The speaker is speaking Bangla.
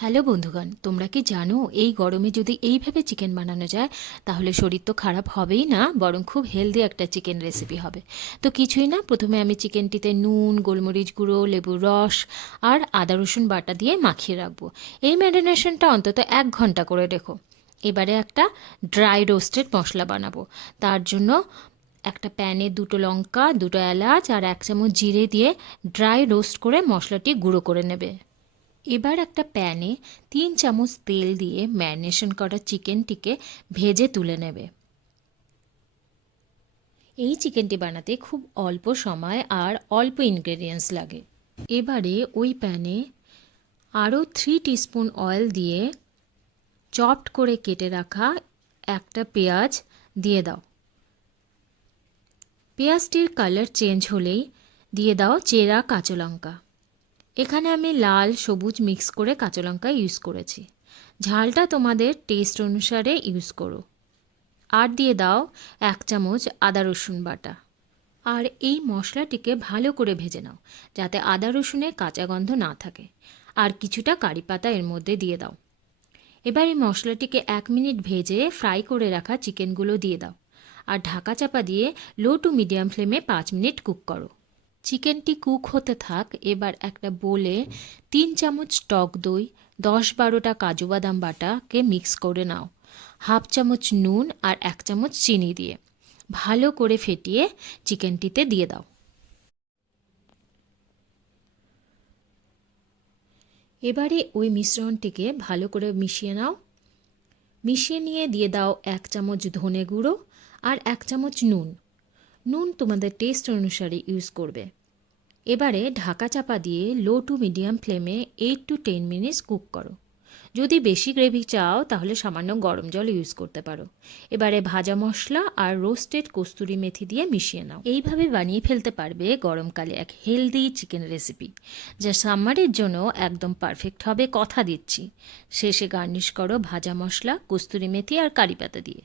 হ্যালো বন্ধুগণ, তোমরা কি জানো এই গরমে যদি এইভাবে চিকেন বানানো যায়, তাহলে শরীর তো খারাপ হবেই না, বরং খুব হেলদি একটা চিকেন রেসিপি হবে। তো কিছুই না, প্রথমে আমি চিকেনটিতে নুন, গোলমরিচ গুঁড়ো লেবুর রস আর আদা রসুন বাটা দিয়ে মাখিয়ে রাখব। এই ম্যারিনেশনটা অন্তত এক ঘণ্টা করে রেখো। এবারে একটা ড্রাই রোস্টেড মশলা বানাবো। তার জন্য একটা প্যানে দুটো লঙ্কা, দুটো এলাচ আর এক চামচ জিরে দিয়ে ড্রাই রোস্ট করে মশলাটি গুঁড়ো করে নেবে। এবার একটা প্যানে তিন চামচ তেল দিয়ে ম্যারিনেশন করা চিকেনটিকে ভেজে তুলে নেবে। এই চিকেনটি বানাতে খুব অল্প সময় আর অল্প ইনগ্রেডিয়েন্টস লাগে। এবারে ওই প্যানে আরও থ্রি টিস্পুন অয়েল দিয়ে চপড করে কেটে রাখা একটা পেঁয়াজ দিয়ে দাও। পেঁয়াজটির কালার চেঞ্জ হলেই দিয়ে দাও চেরা কাঁচা লঙ্কা। এখানে আমি লাল, সবুজ মিক্স করে কাঁচা লঙ্কা ইউজ করেছি। ঝালটা তোমাদের টেস্ট অনুসারে ইউজ করো। আর দিয়ে দাও এক চামচ আদা রসুন বাটা। আর এই মশলাটিকে ভালো করে ভেজে নাও, যাতে আদা রসুনের কাঁচা গন্ধ না থাকে। আর কিছুটা কারি পাতা এর মধ্যে দিয়ে দাও। এবার এই মশলাটিকে এক মিনিট ভেজে ফ্রাই করে রাখা চিকেনগুলো দিয়ে দাও। আর ঢাকা চাপা দিয়ে লো টু মিডিয়াম ফ্লেমে পাঁচ মিনিট কুক করো। চিকেনটি কুক হতে থাক, এবার একটা বোলে তিন চামচ টক দই, দশ বারোটা কাজু বাদাম বাটাকে মিক্স করে নাও। হাফ চামচ নুন আর এক চামচ চিনি দিয়ে। ভালো করে ফেটিয়ে চিকেনটিতে দিয়ে দাও। এবারে ওই মিশ্রণটিকে ভালো করে মিশিয়ে নাও। মিশিয়ে নিয়ে দিয়ে দাও এক চামচ ধনে গুঁড়ো আর এক চামচ নুন। নুন তোমাদের টেস্ট অনুসারে ইউজ করবে। এবারে ঢাকা চাপা দিয়ে লো টু মিডিয়াম ফ্লেমে eight to ten minutes cook করো। যদি বেশি গ্রেভি চাও, তাহলে সামান্য গরম জল ইউজ করতে পারো। এবারে ভাজা মশলা আর রোস্টেড কস্তুরি মেথি দিয়ে মিশিয়ে নাও। এইভাবে বানিয়ে ফেলতে পারবে গরমকালে এক হেলদি চিকেন রেসিপি যা সাম্মারের জন্য একদম পারফেক্ট হবে, কথা দিচ্ছি। শেষে গার্নিশ করো ভাজা মশলা, কস্তুরি মেথি আর কারি পাতা দিয়ে।